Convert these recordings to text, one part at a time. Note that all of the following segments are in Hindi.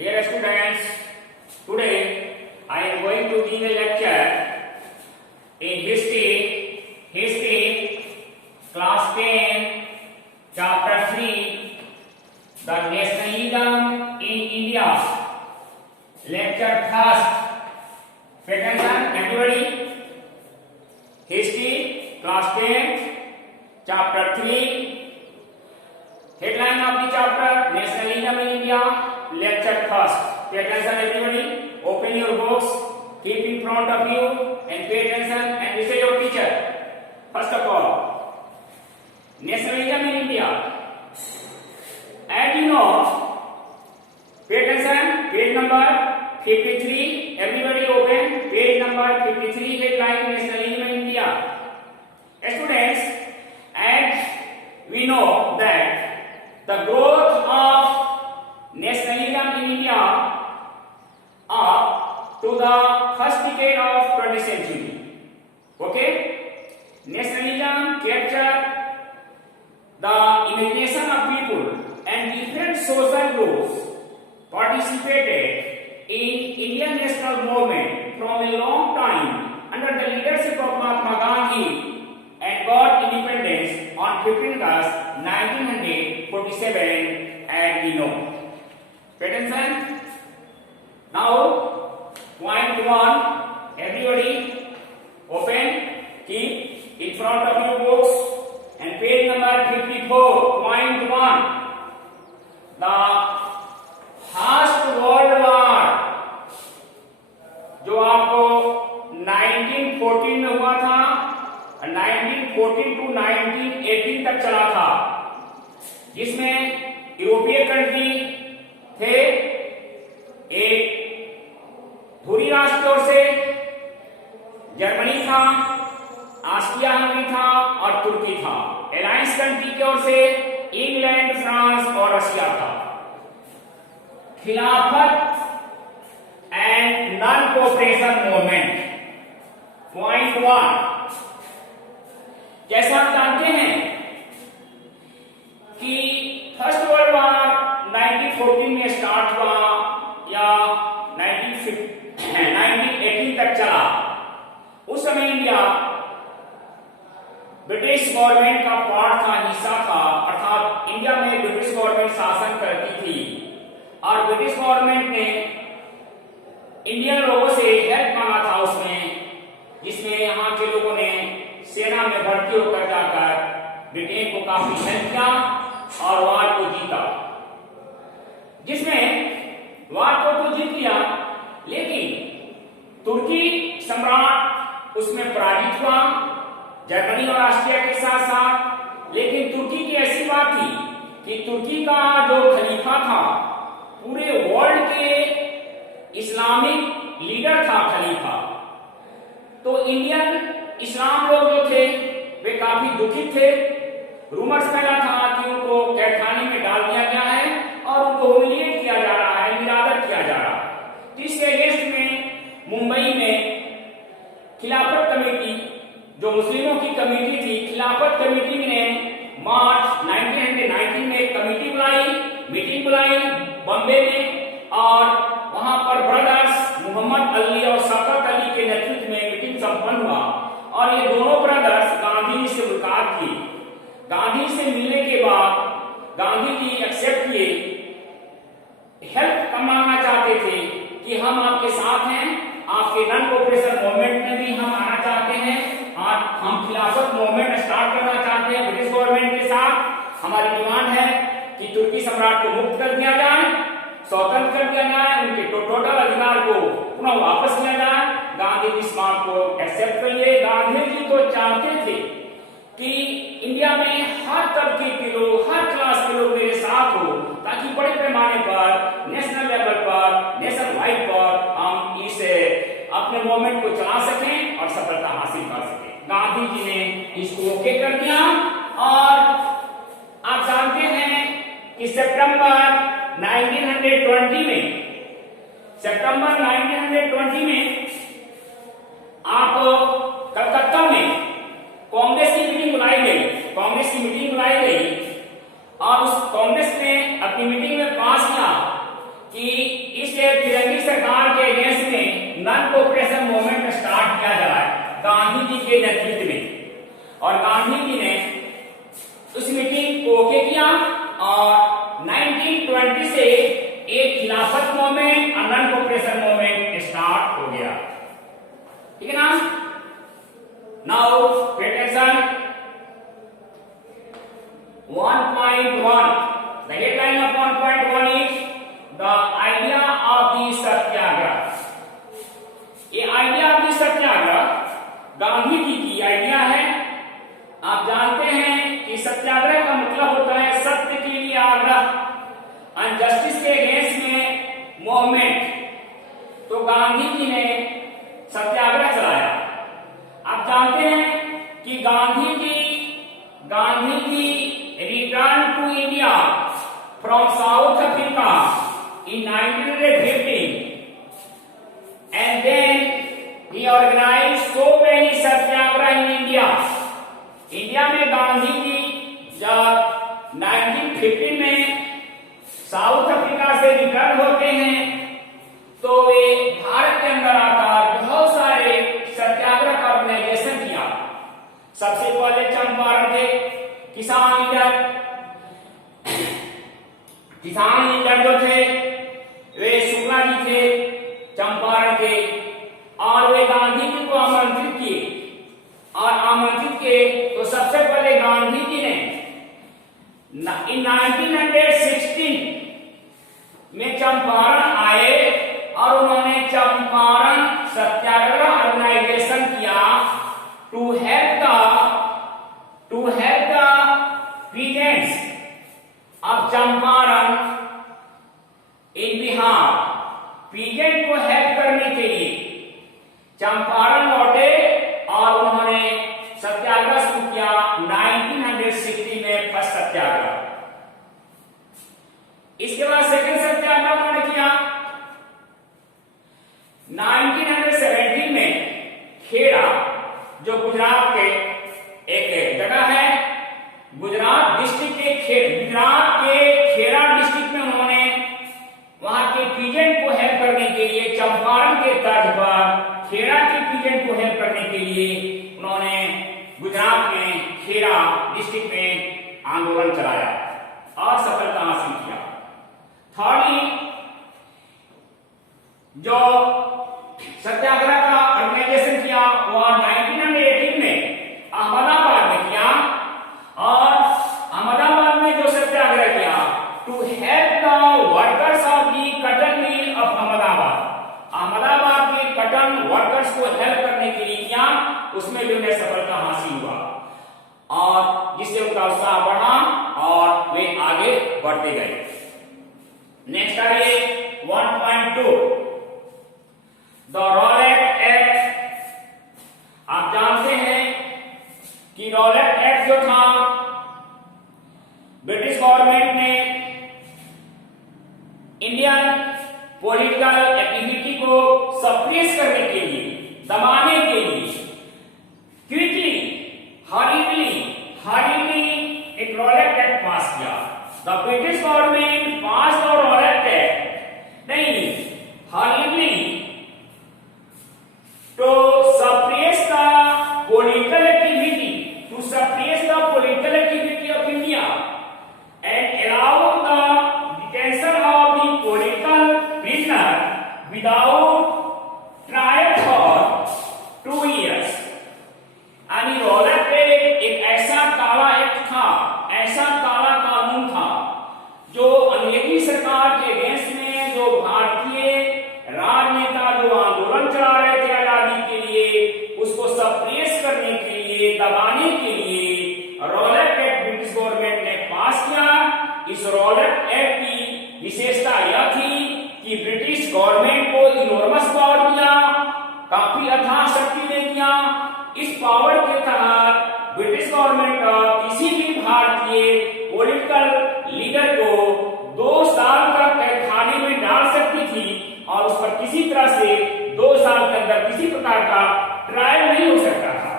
Dear students, today I am going to give a lecture in history, class 10, chapter 3, the nationalism in India. Lecture first. Pay attention, everybody. History, class 10, chapter 3. Headline of the chapter: Nationalism in India. Lecture first. Pay attention, everybody. Open your books, keep in front of you, and pay attention and listen your teacher. First of all, nationalism in India. As you know, pay attention. Page number 53. Everybody open. Page number 53. Headline: Nationalism in India. Students, as we know that the growth of nationalism in India up to the first decade of 20th century. Okay? Nationalism captured the imagination of people and different social groups participated in Indian national movement from a long time under the leadership of Mahatma Gandhi and got independence on 15 August 1947 as we know. Pay attention. Now, point 1. Everybody, open, keep in front of your books, and page number 54. Point 1. The First World War, जो आपको 1914 में हुआ था, 1914 to 1918 तक चला था, जिसमें यूरोपीय कंट्री थे, एक धुरी राष्ट्र की ओर से जर्मनी था, ऑस्ट्रिया हंगरी था और तुर्की था। अलायंस कंट्री की ओर से इंग्लैंड, फ्रांस और रशिया था। खिलाफत and non cooperation movement. Point 1, जैसा आप जानते हैं कि फर्स्ट वर्ल्ड वॉर 1914 में स्टार्ट हुआ या 1918 तक चला। उस समय इंडिया ब्रिटिश गवर्नमेंट का पार्ट था, हिस्सा था, अर्थात इंडिया में ब्रिटिश गवर्नमेंट शासन करती थी और ब्रिटिश गवर्नमेंट ने इंडियन लोगों से हेल्प मांगा था उसमें, जिसमें यहाँ के लोगों ने सेना में भर्ती होकर जाकर ब्रिटेन को काफी हेल्प किया और वार को जीता। जिसमें वार को तो जीत लिया, लेकिन तुर्की सम्राट उसमें पराजित हुआ, जर्मनी और ऑस्ट्रिया के साथ साथ। लेकिन तुर्की की ऐसी बात थी कि तुर्की का जो खलीफा था, पूरे वर्ल्ड के इस्लामिक लीडर था खलीफा। तो इंडियन इस्लाम लोग जो थे वे काफी दुखित थे। रूमर्स फैला था कि उनको कैदखाने में डाल दिया गया है और उनको ह्यूमिलिएट किया जा रहा है, निरादर किया जा रहा है। इसके अगेंस्ट में मुंबई में खिलाफत कमेटी, जो मुस्लिमों की कमेटी थी, खिलाफत कमेटी ने मार्च 1919 में एक कमेटी बुलाई, मीटिंग बुलाई बॉम्बे में, और वहां पर ब्रदर्स मोहम्मद अली और शफकत अली के नेतृत्व में मीटिंग संपन्न हुआ और ये दोनों ब्रदर्स गांधी जी से मुलाकात की। गांधी से मिलने के बाद गांधी जी एक्सेप्ट किए, हेल्प मांगना चाहते थे कि हम आपके साथ हैं, आपके नॉन कोऑपरेशन मूवमेंट में भी हम आना चाहते हैं, हम खिलाफत मूवमेंट स्टार्ट करना चाहते हैं ब्रिटिश गवर्नमेंट के साथ। हमारी डिमांड है कि तुर्की सम्राट को मुक्त कर दिया जाए, स्वतंत्र कर दिया जाए, उनके टोटल अधिकार को पुनः वापस लिया जाए। गांधी जी इस बात को एक्सेप्ट कर लिए। गांधी जी तो चाहते थे कि इंडिया में हर तबके के लोग, हर क्लास के लोग मेरे साथ हो, ताकि बड़े पैमाने पर, नेशनल लेवल पर, नेशनल वाइड पर हम इस अपने मूवमेंट को चला सकें और सफलता हासिल कर सकें। गांधी जी ने इसको ओके कर दिया और आप जानते हैं कि सितंबर 1920 में आप कलकत्ता में कांग्रेस की मीटिंग बुलाई गई और उस कांग्रेस ने अपनी मीटिंग में पास किया कि नॉन कोऑपरेशन मूवमेंट स्टार्ट किया जा रहा है गांधी जी के नेतृत्व में। और गांधी जी ने उस मीटिंग को ओके किया और 1920 से एक खिलाफत मूवमेंट और नॉन कोऑपरेशन मूवमेंट स्टार्ट हो गया। ठीक है ना? Now pay attention 1.1 the headline of 1.1 is the idea of the सत्याग्रह। ये आइडिया ऑफ द सत्याग्रह गांधी जी की आइडिया है। आप जानते हैं कि सत्याग्रह का मतलब होता है सत्य के लिए आग्रह, अनजस्टिस के अगेंस्ट में मूवमेंट। तो गांधी जी ने सत्याग्रह चलाया। आप जानते हैं कि Gandhi ji returned to India from South Africa in 1915 and then he organized so many satyagraha in India। India में गांधी जी जब 1915 में साउथ अफ्रीका से रिटर्न होते हैं तो वे भारत के अंदर आकर बहुत सारे सत्याग्रह का ऑर्गेनाइजेशन किया। सबसे पहले चंपारण के किसान लीडर जो थे वे शुक्ला जी थे चंपारण के, और वे गांधी जी को आमंत्रित किए। और आमंत्रित किए तो सबसे पहले गांधी जी ने इन 1916 में चंपारण आए और उन्होंने चंपारण सत्याग्रह ऑर्गेनाइजेशन किया to help the peasants of Champaran in Bihar. Peasant को हेल्प करने के लिए चंपारण लौटे और उन्होंने सत्याग्रह शुरू किया 1960 में फर्स्ट सत्याग्रह। इसके बाद सेकंड सत्याग्रह उन्होंने किया 1917 में खेड़ा, जो गुजरात के एक जगह है, गुजरात के खेड़ा डिस्ट्रिक्ट में उन्होंने वहां के पीजेंट को हेल्प करने के लिए चंपारण के तर्ज पर खेड़ा के पीजेंट को हेल्प करने के लिए उन्होंने गुजरात में खेड़ा डिस्ट्रिक्ट में आंदोलन चलाया और सफलता हासिल किया। थर्डली, जो सत्याग्रह का ऑर्गेनाइजेशन किया वह 1918 में अहमदाबाद में किया। और अहमदाबाद में जो सत्याग्रह किया to help the workers of the cotton mill of Ahmedabad. Ahmedabad के कॉटन वर्कर्स को हेल्प करने के लिए किया, उसमें भी उन्हें सफलता हासिल हुआ और जिससे उनका उत्साह बढ़ा और वे आगे बढ़ते गए। नेक्स्ट आइए 1.2 द रॉलेट एक्ट। आप जानते हैं कि रॉलेट एक्ट जो था ब्रिटिश गवर्नमेंट ने इंडियन पॉलिटिकल एक्टिविटी को सप्रेस करने के लिए, दबाने के लिए क्विकली हरीली एक रॉलेट एक्ट पास किया। The British government pass the Rowlatt act, नहीं हरीली to suppress the political activity of India and allow the detention of the political prisoner without trial for 2 years। यानी रॉलेट एक्ट एक ऐसा काला एक्ट था, ऐसा काला कानून था जो अंग्रेजी सरकार के अगेंस्ट में जो भारतीय राजनेता जो आंदोलन चला रहे थे आजादी के लिए, उसको सप्रेस करने के लिए, दबाने के लिए रॉलेट एक्ट ब्रिटिश गवर्नमेंट ने पास किया। इस रॉलेट एक्ट की विशेषता यह थी कि ब्रिटिश गवर्नमेंट को इनॉर्मस पावर दिया, काफी अथाह शक्ति दे दिया। इस पावर के तहत ब्रिटिश गवर्नमेंट किसी भी भारतीय पॉलिटिकल लीडर को 2 साल तक कैदखाने में डाल सकती थी और उस पर किसी तरह से 2 साल के अंदर किसी प्रकार का ट्रायल नहीं हो सकता था।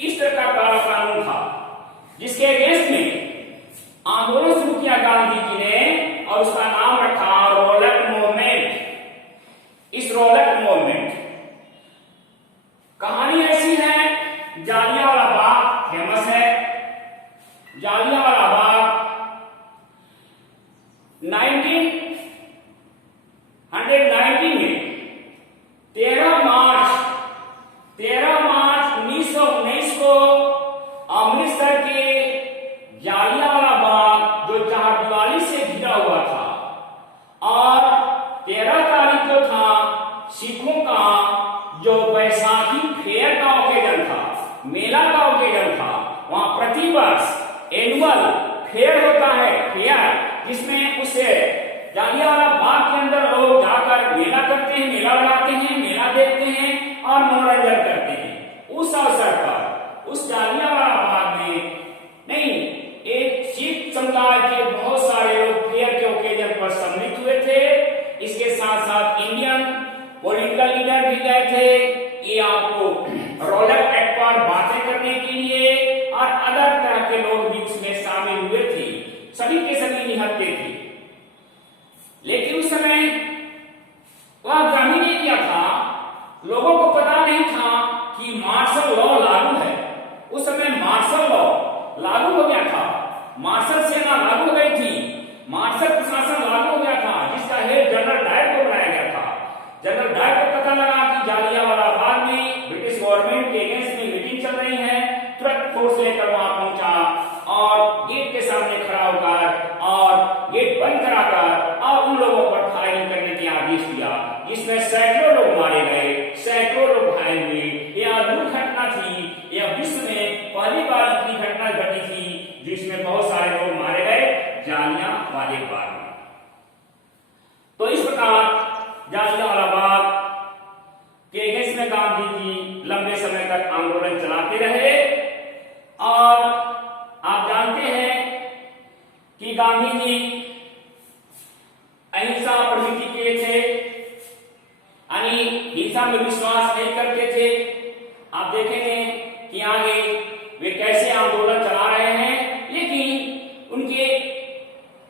इस तरह का काला कानून था जिसके अगेंस्ट में आंदोलन शुरू किया गांधी जी ने और उसका नाम रखा रॉलेट मूवमेंट। इस रॉलेट मूवमेंट 1990 में 13 मार्च 1919 को अमृतसर के जालियांवाला बाग जो चारदीवारी से घिरा हुआ था, और 13 तारीख को था सिखों का जो बैसाखी फेयर का ओकेजन था, मेला का ओकेजन था। वहां प्रतिवर्ष एनुअल फेयर होता है, फेयर, जिसमें उसे जालियांवाला बाग के अंदर लोग जाकर मेला करते हैं, मेला लगाते हैं, मेला देखते हैं और मनोरंजन करते हैं। उस अवसर पर उस जालियांवाला बाग में नहीं, एक सिख समुदाय के बहुत सारे लोग फेयर के ओकेजन पर सम्मिलित हुए थे। इसके साथ साथ इंडियन पॉलिटिकल लीडर भी गए थे, ये आपको रोलक एक्ट पर बातें करने के लिए, और अदर तरह के लोग भी उसमें शामिल हुए थे। सभी के सभी निहत्थे थे। लेकिन उस समय वह ग्रामीण ने किया था, लोगों को पता नहीं था कि मार्शल लॉ लागू है। उस समय मार्शल लॉ लागू हो गया था, मार्शल सेना लागू हो गई थी, मार्शल प्रशासन लागू हो गया था, जिसका हेड जनरल डायर को बनाया गया था। जनरल डायर को पता लगा कि जालियांवाला बाग में ब्रिटिश गवर्नमेंट के अगेंस्ट में मीटिंग चल रही है, तुरंत फोर्स लेकर वहां पहुंचा और गेट के सामने खड़ा होकर और गेट बंद कराकर और उन लोगों पर फायरिंग करने के आदेश दिया, जिसमें सैकड़ों लोग मारे गए, सैकड़ों लोग घायल हुए। यह अद्भुत घटना थी, यह विश्व में पहली बार इतनी घटना घटी थी जिसमें बहुत सारे लोग मारे गए जालियांवाला बाग में। तो इस प्रकार जालियांवाला बाग के अगेंस्ट में गांधी जी लंबे समय तक आंदोलन चलाते रहे। और आप जानते हैं कि गांधी जी अहिंसा प्रवृत्ति के थे, यानी हिंसा में विश्वास नहीं करते थे। आप देखेंगे कि आगे वे कैसे आंदोलन चला रहे हैं, लेकिन उनके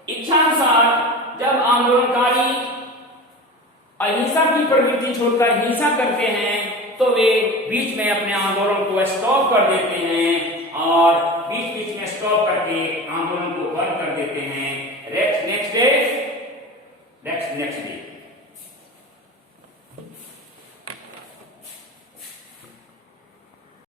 इच्छानुसार जब आंदोलनकारी अहिंसा की प्रवृत्ति छोड़कर हिंसा करते हैं तो वे बीच में अपने आंदोलन को स्टॉप कर देते हैं